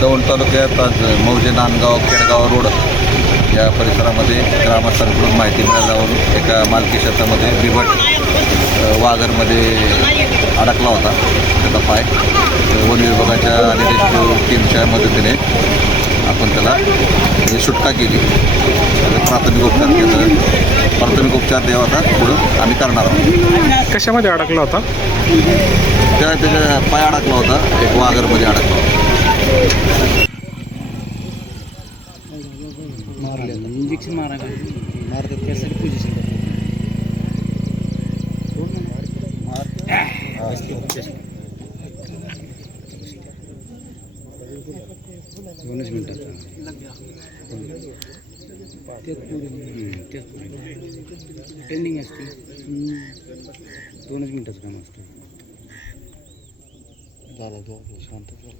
दौंड तालुक्यात आज मौजे नांदगाव केडगाव रोड या परिसरामध्ये ग्रामस्थांकडून माहिती मिळाल्यावरून एका मालकी शेतामध्ये बिबट वाघरमध्ये अडकला होता त्याचा पाय. वन विभागाच्या आणि रेस्क्यू टीमच्या मदतीने आपण त्याला सुटका केली. प्राथमिक उपचार द्यावा आता पुढं आम्ही करणार आहोत. कशामध्ये अडकला होता? त्याच्या पाय अडकला होता, एक वाघरमध्ये अडकला होता. इंजेक्शन मारतात त्यासाठी पोझिशन दोनच मिनटात पेंडिंग असते. 2 मिनिटाचं काम असतं. झालं शांत झालं.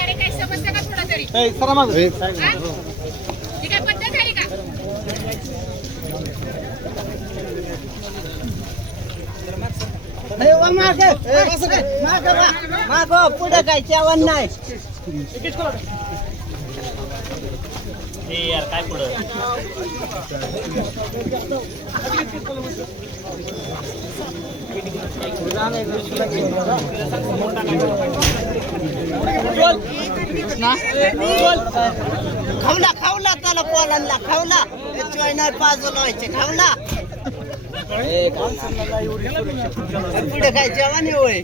अरे काही समस्या का थोडा तरी काय पद्धत झाली का? पुढे काय जेवण नाही. यार काय पुढं खावला खावला त्याला पोलांना खावला नाही बाजूला व्हायचे खावला. पुढे काय जेवण होय.